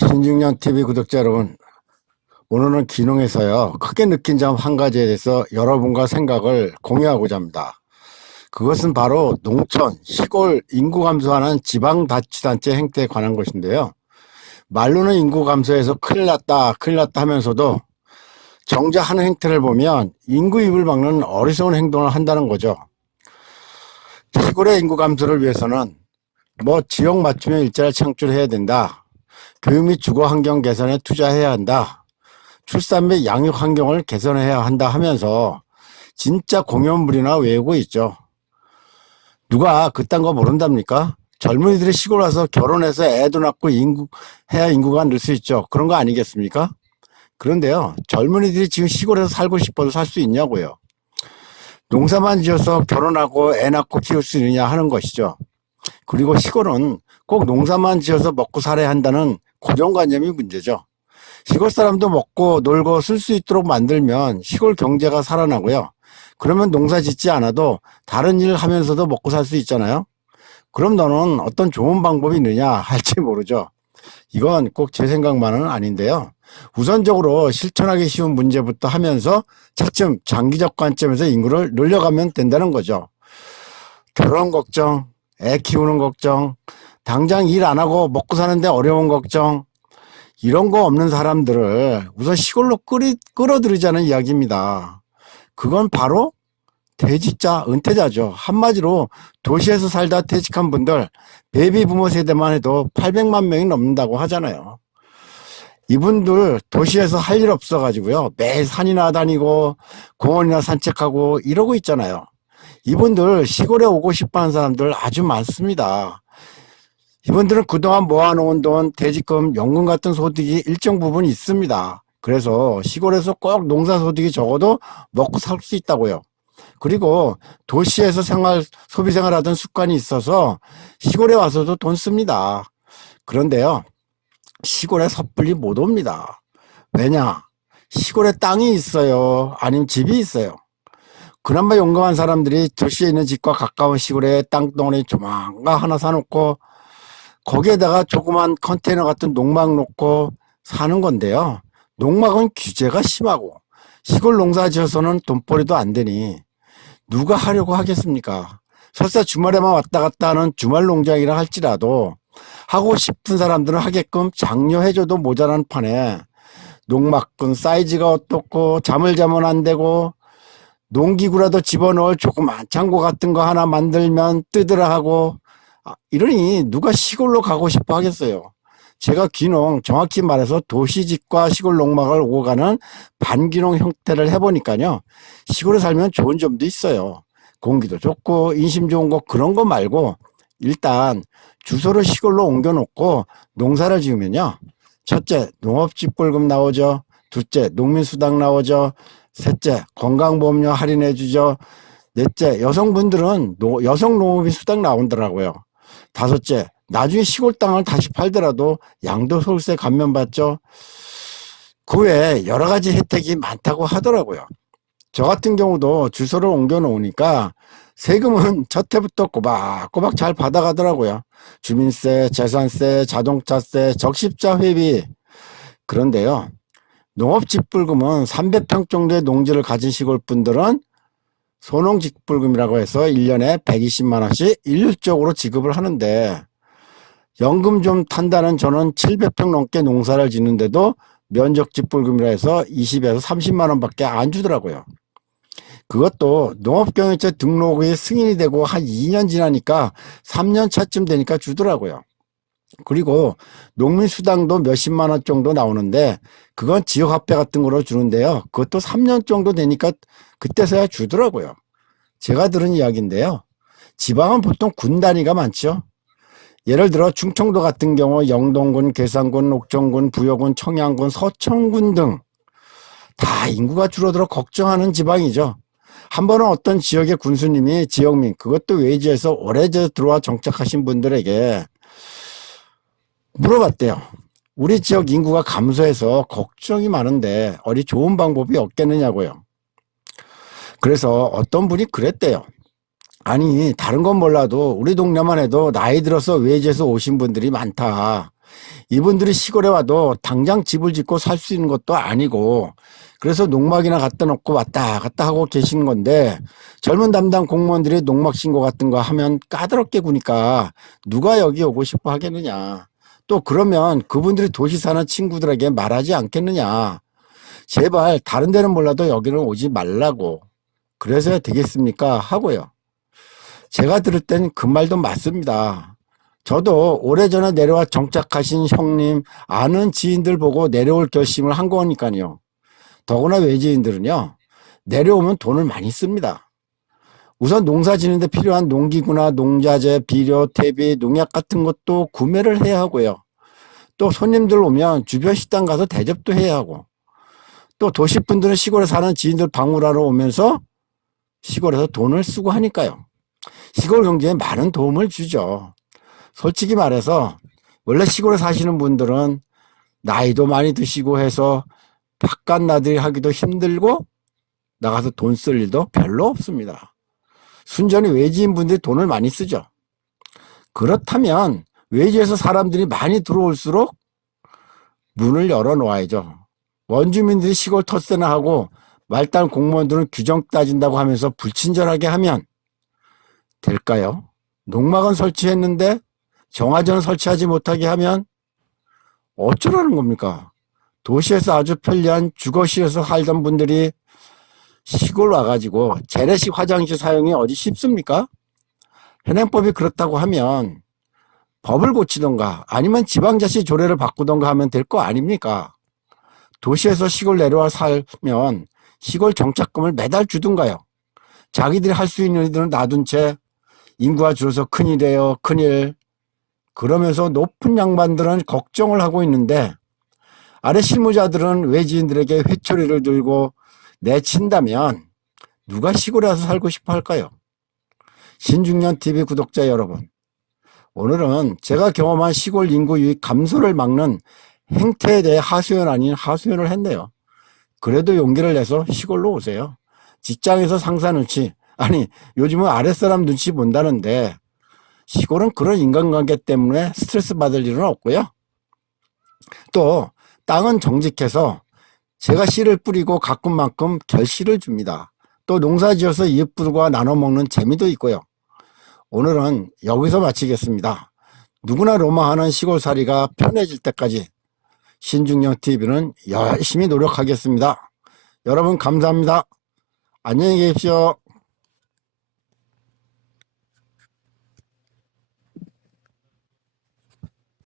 신중년 TV 구독자 여러분, 오늘은 귀농에서요 크게 느낀 점 한 가지에 대해서 여러분과 생각을 공유하고자 합니다. 그것은 바로 농촌, 시골 인구 감소하는 지방자치단체 행태에 관한 것인데요. 말로는 인구 감소해서 큰일 났다 하면서도 정작 하는 행태를 보면 인구 유입을 막는 어리석은 행동을 한다는 거죠. 시골의 인구 감소를 위해서는 지역 맞춤형 일자리를 창출해야 된다, 교육 및 주거 환경 개선에 투자해야 한다, 출산 및 양육 환경을 개선해야 한다 하면서 진짜 공연물이나 외우고 있죠. 누가 그딴 거 모른답니까? 젊은이들이 시골 와서 결혼해서 애도 낳고 해야 인구가 늘 수 있죠. 그런 거 아니겠습니까? 그런데요, 젊은이들이 지금 시골에서 살고 싶어도 살 수 있냐고요. 농사만 지어서 결혼하고 애 낳고 키울 수 있느냐 하는 것이죠. 그리고 시골은 꼭 농사만 지어서 먹고 살아야 한다는 고정관념이 문제죠. 시골 사람도 먹고 놀고 쓸 수 있도록 만들면 시골 경제가 살아나고요. 그러면 농사 짓지 않아도 다른 일 하면서도 먹고 살 수 있잖아요. 그럼 너는 어떤 좋은 방법이 있느냐 할지 모르죠. 이건 꼭 제 생각만은 아닌데요. 우선적으로 실천하기 쉬운 문제부터 하면서 차츰 장기적 관점에서 인구를 늘려가면 된다는 거죠. 결혼 걱정, 애 키우는 걱정, 당장 일 안 하고 먹고 사는데 어려운 걱정, 이런 거 없는 사람들을 우선 시골로 끌어들이자는 이야기입니다. 그건 바로 퇴직자, 은퇴자죠. 한마디로 도시에서 살다 퇴직한 분들, 베이비 부모 세대만 해도 800만 명이 넘는다고 하잖아요. 이분들 도시에서 할 일 없어가지고요, 매일 산이나 다니고 공원이나 산책하고 이러고 있잖아요. 이분들 시골에 오고 싶어하는 사람들 아주 많습니다. 이분들은 그동안 모아놓은 돈, 퇴직금, 연금 같은 소득이 일정 부분 있습니다. 그래서 시골에서 꼭 농사소득이 적어도 먹고 살 수 있다고요. 그리고 도시에서 소비생활 하던 습관이 있어서 시골에 와서도 돈 씁니다. 그런데요, 시골에 섣불리 못 옵니다. 왜냐? 시골에 땅이 있어요, 아니면 집이 있어요. 그나마 용감한 사람들이 도시에 있는 집과 가까운 시골에 땅덩어리 조만간 하나 사놓고 거기에다가 조그만 컨테이너 같은 농막 놓고 사는 건데요. 농막은 규제가 심하고 시골 농사 지어서는 돈벌이도 안 되니 누가 하려고 하겠습니까? 설사 주말에만 왔다 갔다 하는 주말 농장이라 할지라도 하고 싶은 사람들은 하게끔 장려해줘도 모자란 판에 농막은 사이즈가 어떻고 잠을 자면 안 되고 농기구라도 집어넣을 조그만 창고 같은 거 하나 만들면 뜨더라 하고, 이러니 누가 시골로 가고 싶어 하겠어요. 제가 귀농, 정확히 말해서 도시집과 시골 농막을 오고 가는 반귀농 형태를 해보니까요, 시골에 살면 좋은 점도 있어요. 공기도 좋고 인심 좋은 거, 그런 거 말고 일단 주소를 시골로 옮겨놓고 농사를 지으면요, 첫째, 농업집불금 나오죠. 둘째, 농민수당 나오죠. 셋째, 건강보험료 할인해주죠. 넷째, 여성분들은 여성농업인 수당 나온다고요. 다섯째, 나중에 시골 땅을 다시 팔더라도 양도소득세 감면받죠. 그 외에 여러 가지 혜택이 많다고 하더라고요. 저 같은 경우도 주소를 옮겨 놓으니까 세금은 첫 해부터 꼬박꼬박 잘 받아가더라고요. 주민세, 재산세, 자동차세, 적십자 회비. 그런데요, 농업집불금은 300평 정도의 농지를 가진 시골 분들은 소농집불금이라고 해서 1년에 120만 원씩 일률적으로 지급을 하는데, 연금 좀 탄다는 저는 700평 넘게 농사를 짓는데도 면적집불금이라 해서 20에서 30만 원밖에 안 주더라고요. 그것도 농업경영체 등록이 승인이 되고 한 2년 지나니까 3년 차쯤 되니까 주더라고요. 그리고 농민수당도 몇십만 원 정도 나오는데 그건 지역화폐 같은 거로 주는데요, 그것도 3년 정도 되니까 그때서야 주더라고요. 제가 들은 이야기인데요, 지방은 보통 군 단위가 많죠. 예를 들어 충청도 같은 경우 영동군, 괴산군, 옥정군, 부여군, 청양군, 서천군 등 다 인구가 줄어들어 걱정하는 지방이죠. 한 번은 어떤 지역의 군수님이 지역민, 그것도 외지에서 오래 들어와 정착하신 분들에게 물어봤대요. 우리 지역 인구가 감소해서 걱정이 많은데 어디 좋은 방법이 없겠느냐고요. 그래서 어떤 분이 그랬대요. 아니, 다른 건 몰라도 우리 동네만 해도 나이 들어서 외지에서 오신 분들이 많다. 이분들이 시골에 와도 당장 집을 짓고 살 수 있는 것도 아니고, 그래서 농막이나 갖다 놓고 왔다 갔다 하고 계시는 건데, 젊은 담당 공무원들이 농막 신고 같은 거 하면 까다롭게 구니까 누가 여기 오고 싶어 하겠느냐. 또 그러면 그분들이 도시 사는 친구들에게 말하지 않겠느냐. 제발 다른 데는 몰라도 여기는 오지 말라고. 그래서야 되겠습니까? 하고요. 제가 들을 땐 그 말도 맞습니다. 저도 오래전에 내려와 정착하신 형님, 아는 지인들 보고 내려올 결심을 한 거니까요. 더구나 외지인들은요, 내려오면 돈을 많이 씁니다. 우선 농사 지는데 필요한 농기구나 농자재, 비료, 퇴비, 농약 같은 것도 구매를 해야 하고요. 또 손님들 오면 주변 식당 가서 대접도 해야 하고, 또 도시분들은 시골에 사는 지인들 방문하러 오면서 시골에서 돈을 쓰고 하니까요. 시골 경제에 많은 도움을 주죠. 솔직히 말해서 원래 시골에 사시는 분들은 나이도 많이 드시고 해서 바깥 나들이 하기도 힘들고 나가서 돈 쓸 일도 별로 없습니다. 순전히 외지인 분들이 돈을 많이 쓰죠. 그렇다면 외지에서 사람들이 많이 들어올수록 문을 열어 놓아야죠. 원주민들이 시골 텃세나 하고 말단 공무원들은 규정 따진다고 하면서 불친절하게 하면 될까요? 농막은 설치했는데 정화조는 설치하지 못하게 하면 어쩌라는 겁니까? 도시에서 아주 편리한 주거실에서 살던 분들이 시골 와가지고 재래식 화장실 사용이 어디 쉽습니까? 현행법이 그렇다고 하면 법을 고치던가 아니면 지방자치 조례를 바꾸던가 하면 될 거 아닙니까? 도시에서 시골 내려와 살면 시골 정착금을 매달 주든가요. 자기들이 할 수 있는 일들은 놔둔 채 인구가 줄어서 큰일이에요, 큰일. 그러면서 높은 양반들은 걱정을 하고 있는데 아래 실무자들은 외지인들에게 회초리를 들고 내친다면 누가 시골에 와서 살고 싶어 할까요? 신중년TV 구독자 여러분, 오늘은 제가 경험한 시골 인구 유입 감소를 막는 행태에 대해 하소연 아닌 하소연을 했네요. 그래도 용기를 내서 시골로 오세요. 직장에서 상사 눈치, 아니 요즘은 아랫사람 눈치 본다는데 시골은 그런 인간관계 때문에 스트레스 받을 일은 없고요. 또 땅은 정직해서 제가 씨를 뿌리고 가꾼 만큼 결실을 줍니다. 또 농사 지어서 이웃들과 나눠 먹는 재미도 있고요. 오늘은 여기서 마치겠습니다. 누구나 로망하는 시골살이가 편해질 때까지 신중년TV는 열심히 노력하겠습니다. 여러분 감사합니다. 안녕히 계십시오.